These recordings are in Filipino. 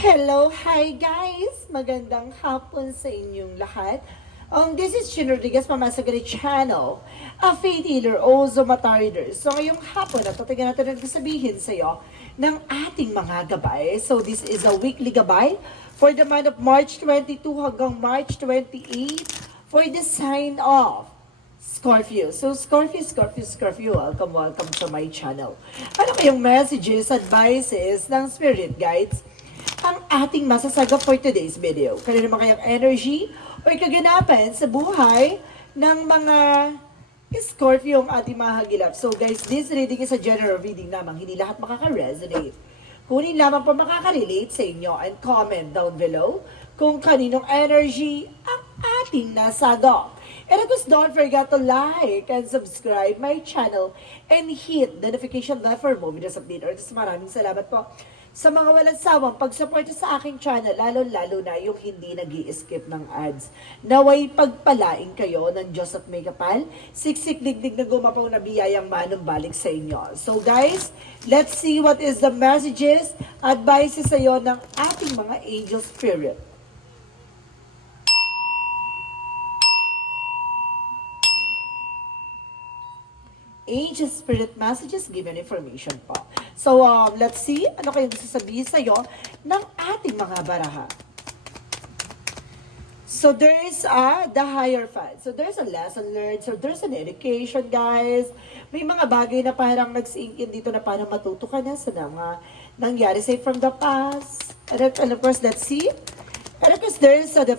Hello, hi guys! Magandang hapon sa inyong lahat. This is Chin Rodriguez, Mamasagari Channel, a faith healer, also matarider. So ngayong hapon, tingnan natin ang sabihin sa iyo ng ating mga gabay. So this is a weekly gabay for the month of March 22 hanggang March 28 for the sign of Scorpio. So, Scorpio, welcome to my channel. Ano kayong messages, advices ng spirit guides ang ating masasaga for today's video? Kaya naman kayang energy o kaganapan sa buhay ng mga Scorpio ang ating mahagilap. So guys, this reading is a general reading lamang. Hindi lahat makaka-resonate. Kunin lamang po makaka-relate sa inyo and comment down below kung kaninong energy ang ating nasaga. And of course, don't forget to like and subscribe my channel and hit the notification bell for more videos update. Maraming salamat po sa mga walang sawang pag-support sa aking channel, lalo-lalo na yung hindi nag-i-skip ng ads. Naway pagpalaing kayo ng Diyos at may kapal, siksik digdig na gumapaw na biyayang manumbalik sa inyo. So guys, let's see what is the messages, advices sa iyo ng ating mga angel spirit. Angel Spirit Messages given information po. So, let's see ano kayong sasabihin sa iyo ng ating mga baraha. So, there is the Hierophant. So, there's a lesson learned. So, there's an education, guys. May mga bagay na parang nag-sink in dito na parang matuto ka na sa mga nangyari say from the past. And of course, let's see. And of course, there is the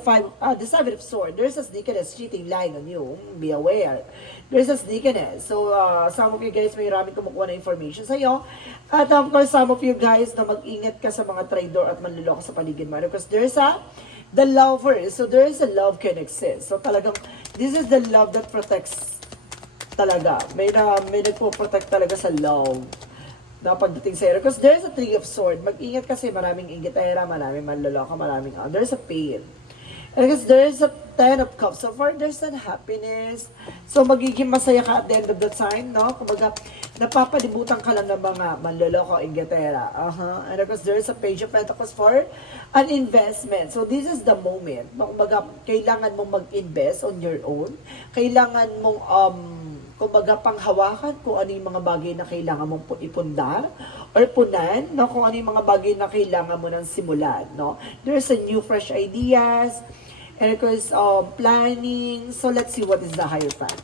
Seven of Swords. There is a sneakiness cheating lying on you. Be aware. There is a sneakiness. So, some of you guys may raming kumukuha na information sa iyo. At of course, some of you guys na mag-ingat ka sa mga traitor at manluloko sa paligid mo. Because there is the lover. So, there is a love can exist. So, talagang, this is the love that protects talaga. May nagpo-protect talaga sa love na pagdating sa iyo. Because there's a Three of Swords. Mag-ingat kasi maraming ingitera, maraming manloloko, maraming there's a pain. And because there's a Ten of Cups. So far, there's an happiness. So magiging masaya ka at the end of the time, no? Kumbaga, napapalibutan ka lang ng mga manloloko, ingitera. And because there's a Page of Pentacles for an investment. So this is the moment. Kumbaga, kailangan mong mag-invest on your own. Kailangan mong kumbaga panghawakan kung ano yung mga bagay na kailangan mong ipundar or punan, no? Kung ano yung mga bagay na kailangan mo nang simulan, no? There's a new fresh ideas, and of course, planning. So let's see what is the Hierophant.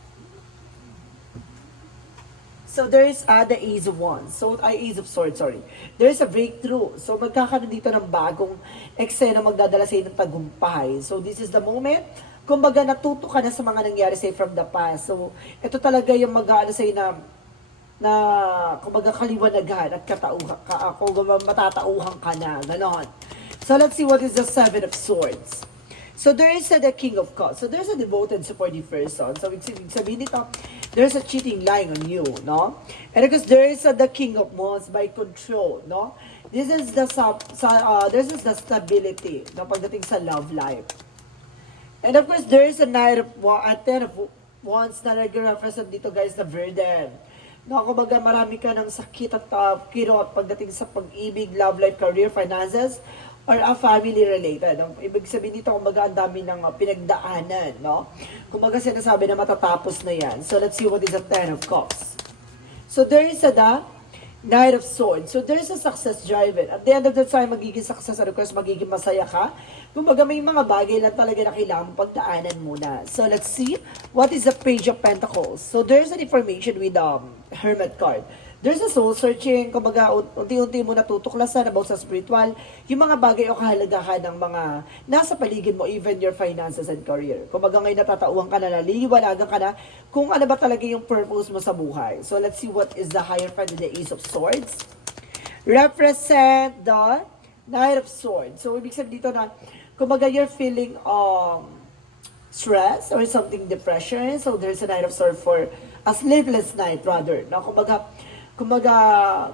So there is the Ace of Wands. So, Ace of Swords, sorry. There is a breakthrough. So magkakaroon dito ng bagong eksena magdadala sa ng tagumpay. So this is the moment. Kumbaga, natuto ka na sa mga nangyari sa'yo from the past. So, ito talaga yung mag-aano sa'yo na kumbaga kaliwanagan at matatauhan ka na, ganon. So, let's see what is the Seven of Swords. So, there is the King of Cups. So, there's a devoted, supportive person. So, ibig sabihin nito, there's a cheating lying on you, no? And because there is the King of Wands by control, no? This is the stability, no? Pagdating sa love life. And of course, there is a Ten of Wands na nag-represent dito guys, na burden. No, kumbaga marami ka ng sakit at kirot pagdating sa pag-ibig, love life, career, finances, or a family related. No? Ibig sabihin dito, kumbaga ang dami ng pinagdaanan. No? Kumbaga sinasabi na matatapos na yan. So let's see what is the Ten of Cups. So there is the Knight of Swords. So there's a success driven. At the end of the time, magiging success and of course, magiging masaya ka. Kumbaga may mga bagay lang talaga na kailangan mong pagdaanan muna. So let's see what is the Page of Pentacles. So there's an information with Hermit card. There's a soul searching, kumbaga unti-unti mo natutuklasan about sa spiritual, yung mga bagay o kahalagahan ng mga nasa paligid mo, even your finances and career. Kumbaga ngayon natatauhan ka na, naliliwanagan ka na kung ano ba talaga yung purpose mo sa buhay. So let's see what is the Hierophant and the Ace of Swords. Represent the Knight of Swords. So ibig sabihin dito na, kumbaga you're feeling stress or something depression. So there's a Knight of Swords for a sleepless night rather. No? Kumbaga,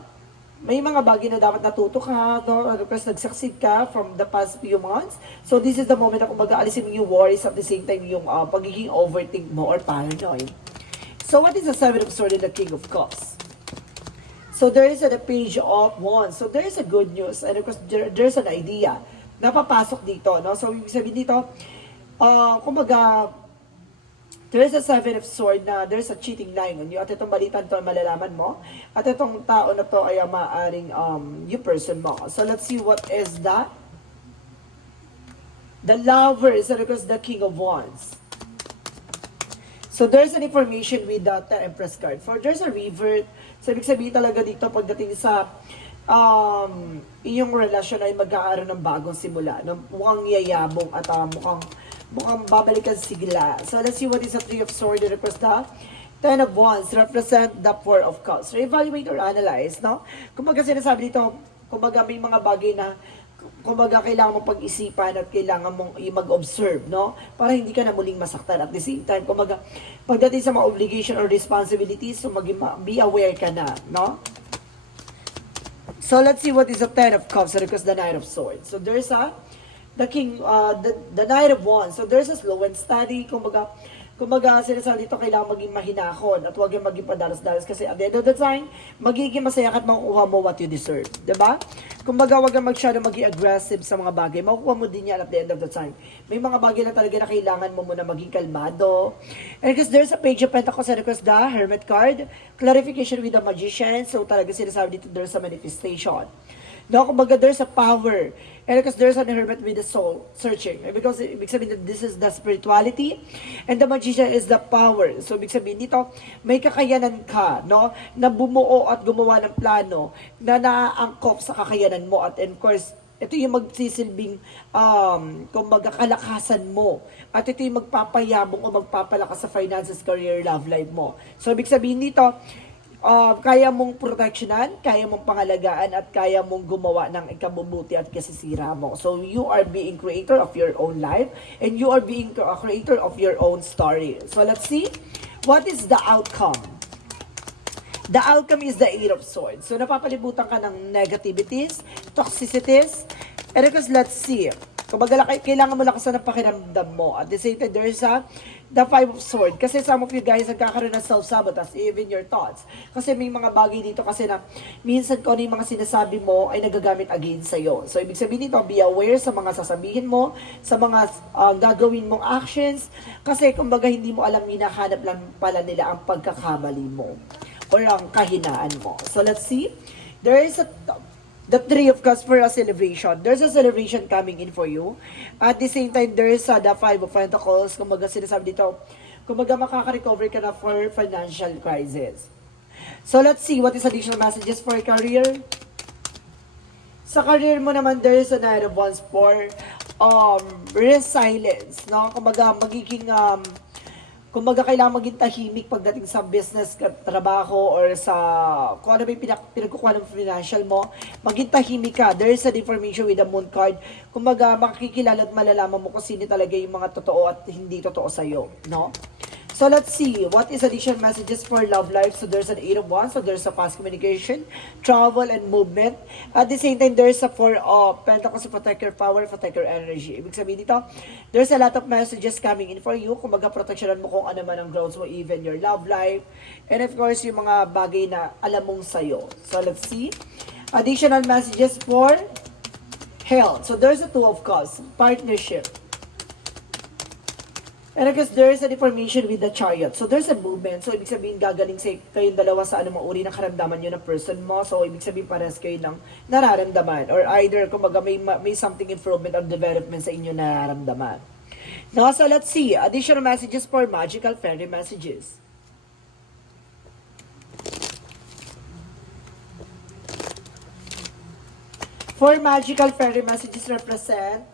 may mga bagay na dapat natuto ka, no? Because nag-succeed ka from the past few months. So this is the moment na kumbaga alisin mo yung worries at the same time yung pagiging overthink mo or paranoid. So what is the Seven of Swords and the King of Cups? So there is a page of wands. So there is a good news. And of course, there's an idea na papasok dito, no? So ibig sabihin dito, kumbaga, there is a seven of sword na there's a cheating lying on you. At itong balitan to malalaman mo. At itong tao na to ay maaaring yung person mo. So let's see what is that. The lover is of course the king of wands. So there's an information with the Empress card. For there's a revert. So ibig sabihin talaga dito pagdating sa inyong relasyon ay magkakaroon ng bagong simula. Mukhang yayabong at mukhang babalikan sigla. So let's see what is the Three of Swords and of course the Ten of Wands represent the Four of Cups. So evaluate or analyze, no? Kumbaga sinasabi dito, kumbaga may mga bagay na kumbaga kailangan mong pag-isipan at kailangan mong mag-observe, no? Para hindi ka na muling masaktan. At the same time, kumbaga pagdating sa mga obligation or responsibilities, so be aware ka na, no? So let's see what is the Ten of Cups and of course the Knight of Swords. So there's the king, the Knight of Wands. So there's a slow and steady, kumbaga sinasabi dito kailangan maging mahinahon at huwag yung maging padalas-dalas kasi at the end of the time, magiging masaya ka at makukuha mo what you deserve. Diba? Kumbaga huwag kang masyado maging aggressive sa mga bagay, makukuha mo din yan at the end of the time. May mga bagay na talaga na kailangan mo muna maging kalmado. And because there's a page of Pentacles and because the Hermit card, clarification with the Magician. So talaga sinasabi dito there's a manifestation. No, kumbaga there's a power. And because there's an hermit with the soul searching. Because ibig sabihin that this is the spirituality and the magician is the power. So ibig sabihin dito, may kakayanan ka, no? Na bumuo at gumawa ng plano na naaangkop sa kakayanan mo. At of course, ito yung magsisilbing kumbaga kalakasan mo. At ito yung magpapayabong o magpapalakas sa finances, career, love life mo. So ibig sabihin dito, kaya mong proteksyonan, kaya mong pangalagaan, at kaya mong gumawa ng ikabubuti at kasisira mo. So, you are being creator of your own life, and you are being a creator of your own story. So, let's see, what is the outcome? The outcome is the Eight of Swords. So, napapalibutan ka ng negativities, toxicities, and because let's see, kumbaga kailangan mo lakasan ng pakiramdam mo. At the same time, there is the Five of Swords. Kasi some of you guys nagkakaroon ng self-sabotage, even your thoughts. Kasi may mga bagay dito kasi na minsan kung ano yung mga sinasabi mo ay nagagamit against sa'yo. So, ibig sabihin dito, be aware sa mga sasabihin mo, sa mga gagawin mong actions. Kasi kumbaga hindi mo alam, hinahanap lang pala nila ang pagkakamali mo or ang kahinaan mo. So, let's see. There is the Three of Cups for a celebration. There's a celebration coming in for you. At the same time, there's the Five of Pentacles. Kumbaga sinasabi dito, kumbaga makaka-recover ka na for financial crisis. So let's see what is additional messages for career. Sa career mo naman, there is a Knight of Wands for resilience. No? Kumbaga magiging kumbaga kailangan maging tahimik pagdating sa business, trabaho, or sa kung ano may pinagkukuha ng financial mo, maging tahimik ka. There is an information with the Moon card. Kumbaga makikilala at malalaman mo kung sino talaga yung mga totoo at hindi totoo sa'yo. No? So let's see, what is additional messages for love life? So there's an Eight of Wands, so there's a fast communication, travel, and movement. At the same time, there's a Four of Pentacles to protect your power, protect your energy. Ibig sabihin dito, there's a lot of messages coming in for you. Kumbaga, proteksyonan mo kung ano man ang growth mo, even your love life. And of course, yung mga bagay na alam mong sayo. So let's see, additional messages for health. So there's a Two of Cups, partnership. And I guess there's an information with the Chariot. So there's a movement. So ibig sabihin gagaling sa kayong dalawa sa anumang uri ng karamdaman nyo ng person mo. So ibig sabihin parehas kayo ng nararamdaman. Or either kumbaga may something improvement or development sa inyo nararamdaman. Now, so let's see. Additional messages for magical fairy messages. For magical fairy messages represent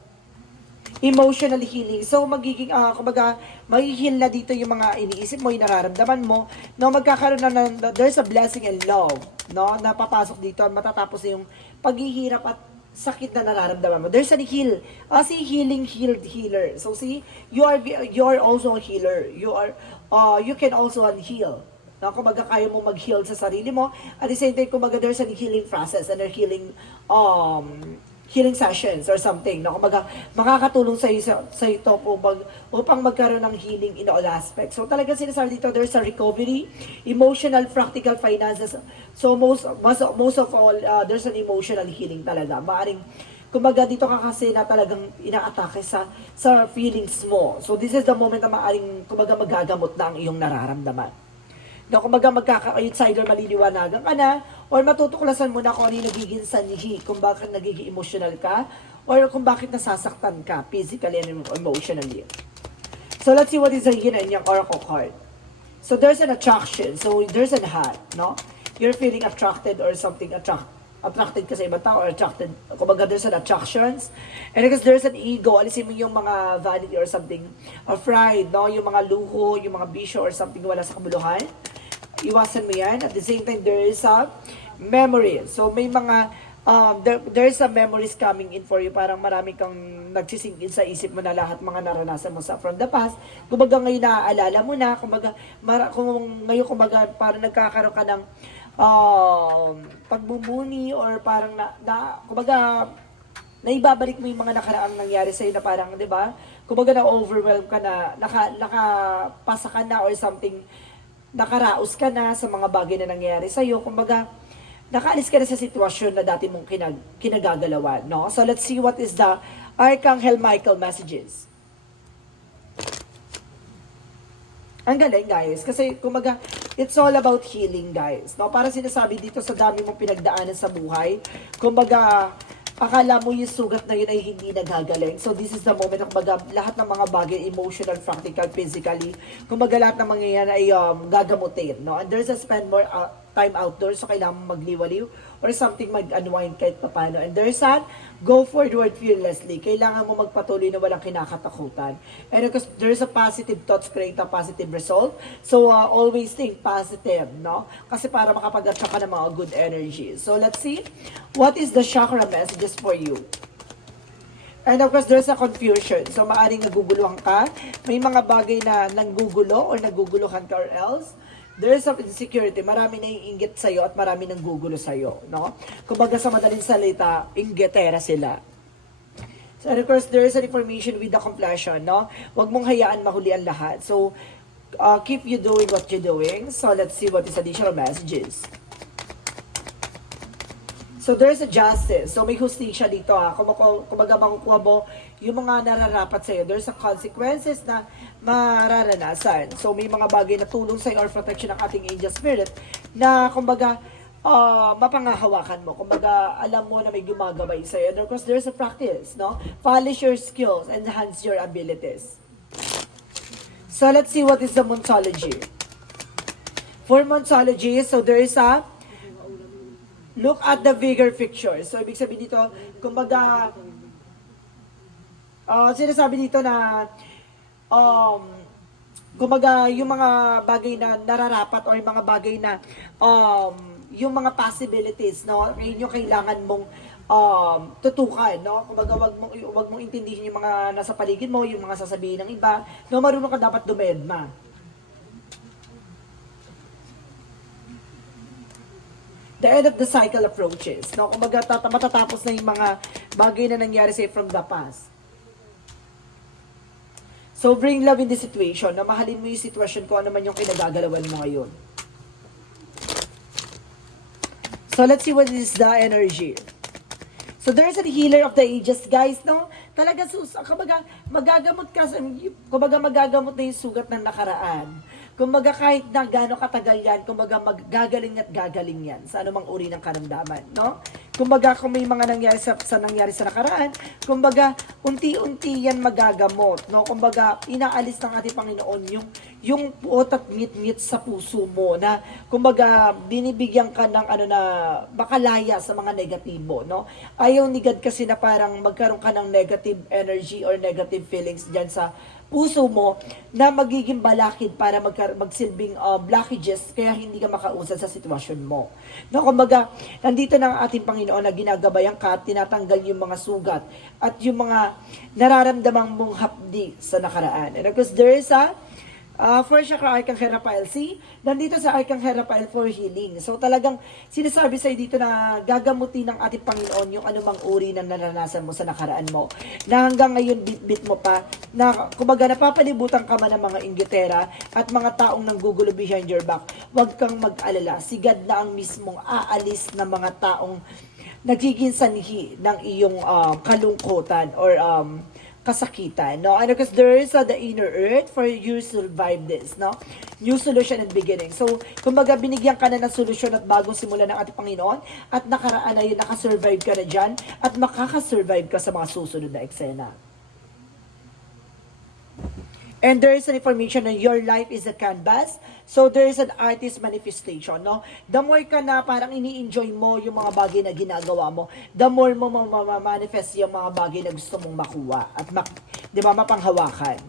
emotional healing. So, magiging, kumbaga, mag-heal na dito yung mga iniisip mo, yung nararamdaman mo, no, magkakaroon na, there's a blessing and love, no, na papasok dito, matatapos na yung paghihirap at sakit na nararamdaman mo. There's a heal. See, healing, healed, healer. So, see, you are also a healer. You can also heal. No, kumbaga, kaya mo mag-heal sa sarili mo. At the same time, kumbaga, there's a healing process and a healing, healing sessions or something, no? Kumbaga, makakatulong sa ito upang magkaroon ng healing in all aspects. So talaga sinasabi dito, there's a recovery, emotional, practical, finances. So most of all, there's an emotional healing talaga. Maaring, kumbaga dito ka kasi na talagang inaatake sa feelings mo. So this is the moment na maaring, kumbaga, magagamot na ang iyong nararamdaman. Na kumbaga magkaka-outsider maliliwanagan ka na, or matutuklasan mo na kung ano yung nagiging sanhi, kung bakit nagiging emotional ka, or kung bakit nasasaktan ka physically and emotionally. So let's see what is the yin and yang oracle card. So there's an attraction, so there's an hat, no? You're feeling attracted or something, attracted ka sa ibang tao or attracted, kumbaga there's an attractions, and because there's an ego, alisin mo yung mga vanity or something, or pride, no? Yung mga luho, yung mga bisyo or something wala sa kabuluhan, iwasan mo yan. At the same time, there is a memory. So may mga, there's a memories coming in for you, parang marami kang nagsisingin sa isip mo na lahat mga naranasan mo from the past. Kumbaga ngayon naaalala mo na, kumbaga, kumbaga parang nagkakaroon ka ng pagbubuni or parang kumbaga naibabalik mo yung mga nakaraang nangyari sa'yo na parang, di ba? Kumbaga na-overwhelm ka na, nakapasa ka na or something, nakaraos ka na sa mga bagay na nangyayari sa'yo. Kumbaga, nakaalis ka na sa sitwasyon na dati mong kinagagalawan, no? So let's see what is the Archangel Michael messages. Ang galing, guys. Kasi, kumbaga, it's all about healing, guys. No? Para sinasabi dito sa dami mong pinagdaanan sa buhay, kumbaga, akala mo yung sugat na yun ay hindi nagagaling. So, this is the moment na kumbaga, lahat ng mga bagay, emotional, practical, physically, kumbaga lahat ng mga yan ay gagamutin. No? And there's a spend more time outdoors, so kailangan magliwaliw or something mag-unwind kahit papano. And there's that, go forward fearlessly. Kailangan mo magpatuloy na walang kinakatakutan. And because there's a positive thoughts create a positive result. So, always think positive, no? Kasi para makapag-attract ka ng mga good energy. So, let's see. What is the chakra messages for you? And of course, there's a confusion. So, maaring naguguluhan ka. May mga bagay na nanggugulo or naguguluhan ka or else. There's some insecurity. Marami na iinggit sa'yo at marami nang gugulo sa'yo, no? Kumbaga sa madaling salita, inggitera sila. So, and of course, there is an information with the completion, no? Huwag mong hayaan mahuli ang lahat. So, keep you doing what you're doing. So, let's see what is additional messages. So, there's a justice. So, may hustisya dito, ha. Kumbaga makukuha mo yung mga nararapat sa'yo. There's a consequences na mararanasan. So, may mga bagay na tulong sa'yo or protection ng ating angel spirit na, kumbaga, mapangahawakan mo. Kumbaga, alam mo na may gumagabay sa'yo. And of course, there's a practice, no? Polish your skills, enhance your abilities. So, let's see what is the Monsology. For Monsology, so there is a look at the bigger picture. So, ibig sabihin dito, kumbaga, sinasabi dito na, kumbaga, yung mga bagay na nararapat or yung mga bagay na, yung mga possibilities, no? Yun yung kailangan mong tutukan, no? Kumbaga, wag mong intindihin yung mga nasa paligid mo, yung mga sasabihin ng iba, no? Marunong ka dapat dumedma. The end of the cycle approaches. No? Kumbaga, matatapos na yung mga bagay na nangyari sa'yo from the past. So, bring love in the situation. Na mahalin mo yung sitwasyon kung ano man yung kinagagalawan mo ngayon. So, let's see what is the energy. So, there's a healer of the ages, guys, no? Talaga, kumbaga, magagamot na yung sugat ng nakaraan. Kumbaga, kahit na gaano katagal yan, kumbaga, maggagaling at gagaling yan sa anumang uri ng karamdaman, no? Kumbaga, kung may mga nangyari nangyari sa nakaraan, kumbaga, unti-unti yan magagamot, no? Kumbaga, inaalis ng ating Panginoon yung puot at ngit-ngit sa puso mo na, kumbaga, binibigyan ka ng makalaya sa mga negatibo, no? Ayaw ni God kasi na parang magkaroon ka ng negative energy or negative feelings dyan sa puso mo na magiging balakid para magsilbing blockages kaya hindi ka makausad sa sitwasyon mo. No, kumbaga, nandito na ang ating Panginoon na ginagabayan ka at tinatanggal yung mga sugat at yung mga nararamdamang mong hapdi sa nakaraan. And of course, there is a For Chakra Arcangel Raphael, see? Nandito sa Arcangel Raphael for healing. So talagang sinasabi sa'yo dito na gagamutin ng ating Panginoon yung anumang uri ng naranasan mo sa nakaraan mo. Na hanggang ngayon bit-bit mo pa, na kumbaga napapalibutan ka man ng mga inggitera at mga taong nanggugulo behind your back. Huwag kang mag-alala. Si God na ang mismong aalis ng mga taong nagiging sanhi ng iyong kalungkutan or kasakitan, no? And because there is the inner earth for you to survive this, no? New solution and beginning. So, kumbaga, binigyan ka na ng solusyon at bagong simula ng ating Panginoon at nakaraan na yun, nakasurvive ka na dyan at makakasurvive ka sa mga susunod na eksena. And there is an information that your life is a canvas. So there is an artist manifestation, no? The more ka na parang ini-enjoy mo yung mga bagay na ginagawa mo, the more mo manifest yung mga bagay na gusto mong makuha at di ba, mapanghawakan.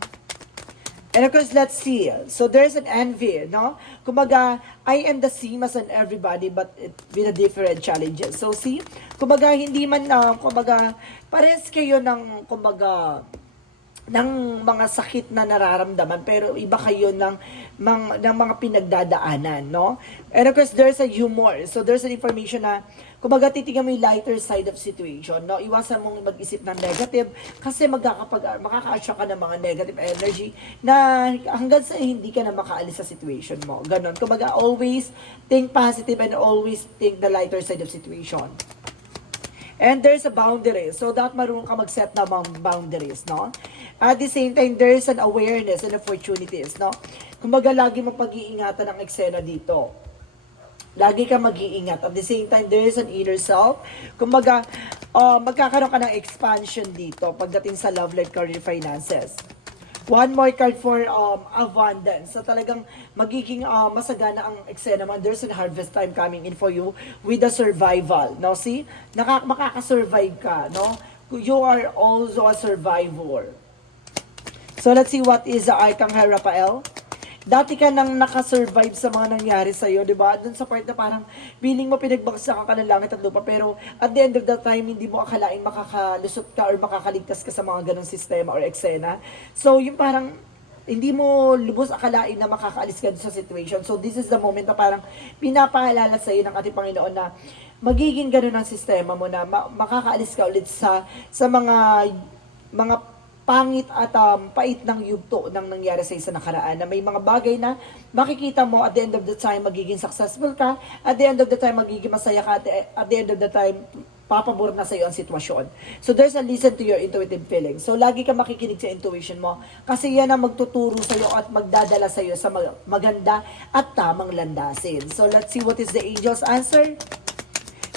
And of course, let's see. So there's an envy, no? Kumbaga, I am the same as an everybody but with a different challenges. So see, kumbaga, hindi man, kumbaga, pares kayo ng, kumbaga, ng mga sakit na nararamdaman pero iba kayo ng mga pinagdadaanan, no? And of course, there's a humor. So there's an information na kumbaga titingnan mo yung lighter side of situation, no? Iwasan mong mag-isip ng negative kasi makaka-attract ka ng mga negative energy na hanggang sa hindi ka na makaalis sa situation mo. Ganon. Kumbaga always think positive and always think the lighter side of situation. And there's a boundary. So, dapat marunong ka mag-set na mga boundaries, no? At the same time, there's an awareness and opportunities, no? Kumbaga, lagi mong pag-iingatan ang eksena dito. Lagi ka mag-iingat. At the same time, there is an inner self. Kumbaga, magkakaroon ka ng expansion dito pagdating sa love life, career, finances. One more card for abundance. So talagang magiging masagana ang eksena mo. There's a harvest time coming in for you with the survival. No, see? Makaka-survive ka, no? You are also a survivor. So let's see what is the Arcangel Raphael. Dati ka nang nakasurvive sa mga nangyari sa'yo, di ba? Doon sa part na parang feeling mo pinagbagsakan ka ng langit at lupa, pero at the end of the time, hindi mo akalain makakalusot ka or makakaligtas ka sa mga ganong sistema or eksena. So, yung parang hindi mo lubos akalain na makakaalis ka doon sa situation. So, this is the moment na parang pinapaalala sa'yo ng ating Panginoon na magiging ganun ang sistema mo na makakaalis ka ulit sa mga pangit at pait ng yugto ng nangyari sa isa nakaraan na may mga bagay na makikita mo at the end of the time magiging successful ka, at the end of the time magiging masaya ka, at the end of the time papabor na sa iyo ang sitwasyon. So there's a listen to your intuitive feelings. So lagi ka makikinig sa intuition mo kasi yan ang magtuturo sa iyo at magdadala sa iyo sa maganda at tamang landasin. So let's see what is the angel's answer.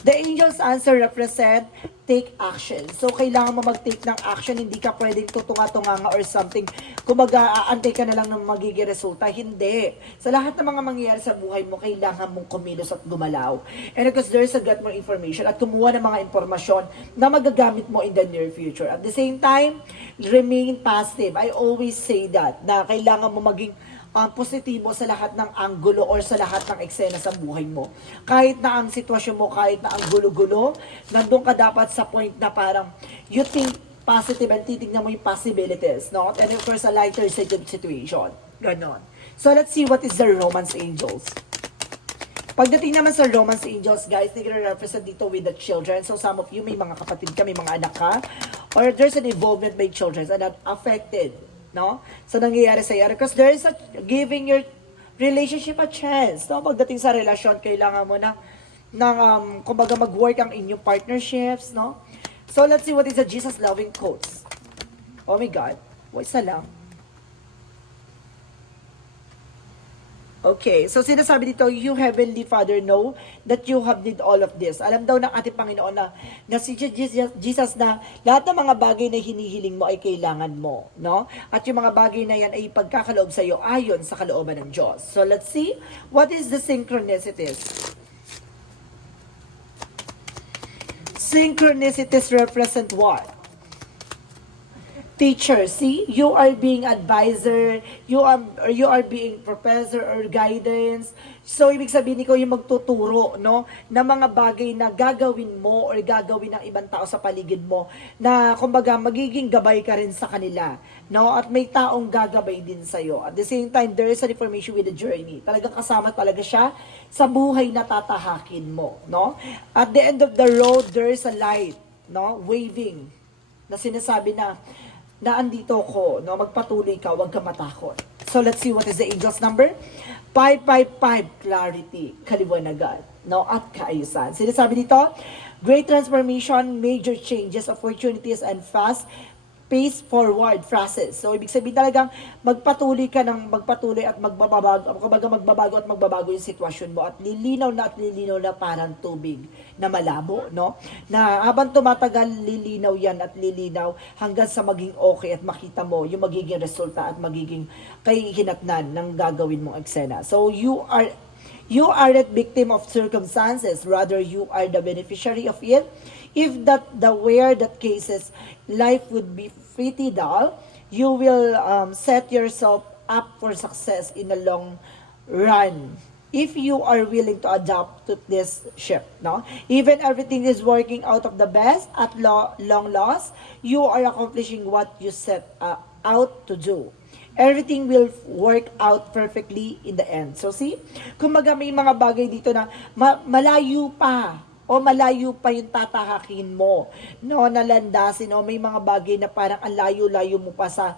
The angel's answer represent take action. So, kailangan mo mag-take ng action. Hindi ka pwedeng tutunga-tunganga or something. Kumbaga, aantay ka na lang ng magiging resulta. Hindi. Sa lahat ng mga mangyayari sa buhay mo, kailangan mong kumilos at gumalaw. And because there's a lot more information at kumuha ng mga impormasyon na magagamit mo in the near future. At the same time, remain positive. I always say that, na kailangan mo maging positibo sa lahat ng anggulo or sa lahat ng eksena sa buhay mo. Kahit na ang sitwasyon mo, kahit na ang gulo-gulo, nandun ka dapat sa point na parang you think positive and titignan mo yung possibilities, no? And of course, a lighter situation. Ganon. So, let's see what is the Romance Angels. Pagdating naman sa Romance Angels, guys, nagre-represent dito with the children. So, some of you, may mga kapatid ka, may mga anak ka, or there's an involvement by children and affected, no? So, nangyayari sa iyo. Because there is a giving your relationship a chance, no? Pagdating sa relasyon, kailangan mo na kumbaga mag-work ang inyong partnerships, no? So, let's see what is the Jesus loving quotes. Oh my God. Isa lang. Okay, so sinasabi dito, you Heavenly Father know that you have need all of this. Alam daw ng ating Panginoon na si Jesus na lahat ng mga bagay na hinihiling mo ay kailangan mo, no? At yung mga bagay na yan ay pagkakaloob sa iyo ayon sa kalooban ng Diyos. So let's see, what is the synchronicities? Synchronicities represent what? teacher. See, you are being advisor, you are being professor or guidance. So ibig sabihin ikaw yung magtuturo, no, ng mga bagay na gagawin mo or gagawin ng ibang tao sa paligid mo, na kumbaga magiging gabay ka rin sa kanila, no, at may taong gagabay din sa iyo. At the same time, there is an information with the journey. Talagang kasama talaga siya sa buhay na tatahakin mo, no. At the end of the road, there is a light, no, waving, na sinasabi na andito ko, no, magpatuloy ka, huwag ka matakot. So let's see what is the angel's number. 555, clarity, kaliwanagan, no, at kaayusan. Sinasabi dito, great transformation, major changes, opportunities, and fast pace forward process. So, ibig sabihin talagang magpatuloy ka ng magpatuloy at magbabago at magbabago yung sitwasyon mo at lilinaw na parang tubig na malabo, no? Na habang tumatagal, lilinaw yan at lilinaw hanggang sa maging okay at makita mo yung magiging resulta at magiging kahihinatnan ng gagawin mong eksena. So, you are not victim of circumstances, rather you are the beneficiary of it. If that the where that cases life would be pretty dull, you will set yourself up for success in the long run if you are willing to adapt to this shift, no? Even everything is working out of the best at long last, you are accomplishing what you set out to do. Everything will work out perfectly in the end. So see, kumbaga may mga bagay dito na malayo pa yung tatahakin mo, no, nalandasin, no, may mga bagay na parang ang layo-layo mo pa sa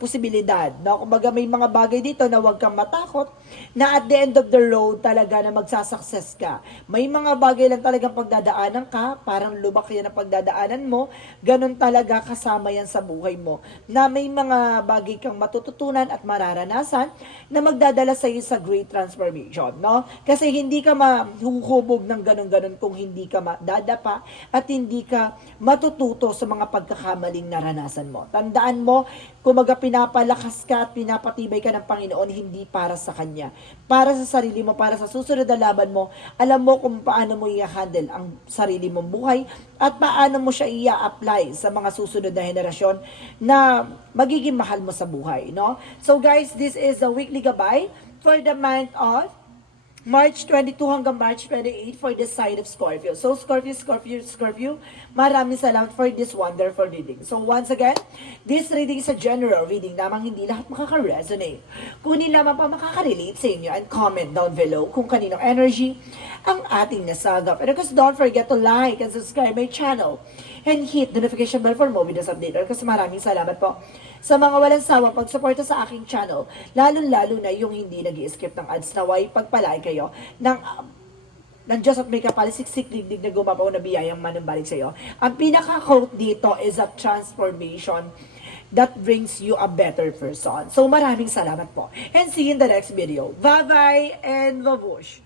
posibilidad, no? Kumbaga may mga bagay dito na huwag kang matakot, na at the end of the road talaga na magsasucess ka. May mga bagay lang talagang pagdadaanan ka, parang lubak yan ang pagdadaanan mo, ganun talaga kasama yan sa buhay mo, na may mga bagay kang matututunan at mararanasan na magdadala sa iyo sa great transformation, no? Kasi hindi ka mahuhubog ng ganun-ganun kung hindi ka madadapa at hindi ka matututo sa mga pagkakamaling naranasan mo. Tandaan mo, kumaga pinapalakas ka at pinapatibay ka ng Panginoon, hindi para sa Kanya. Para sa sarili mo, para sa susunod na laban mo, alam mo kung paano mo i-handle ang sarili mong buhay at paano mo siya i-apply sa mga susunod na henerasyon na magiging mahal mo sa buhay, no? So guys, this is the weekly gabay for the month of March 22 hanggang March 28 for the sign of Scorpio. So Scorpio, maraming salamat for this wonderful reading. So once again, this reading is a general reading lamang, hindi lahat makaka-resonate. Kunin lamang pa makaka-relate sa inyo and comment down below kung kaninong energy ang ating nasagap. And of course, don't forget to like and subscribe my channel and hit the notification bell for more videos update. Kasi maraming salamat po sa mga walang sawang pagsuporta sa aking channel, lalo-lalo na yung hindi nag-i-skip ng ads, naway pagpalay kayo ng Diyos at may kapalisiksik digdig na gumapaw na biyayang manumbalik sa iyo. Ang pinaka-quote dito is a transformation that brings you a better person. So maraming salamat po. And see you in the next video. Bye-bye and babush!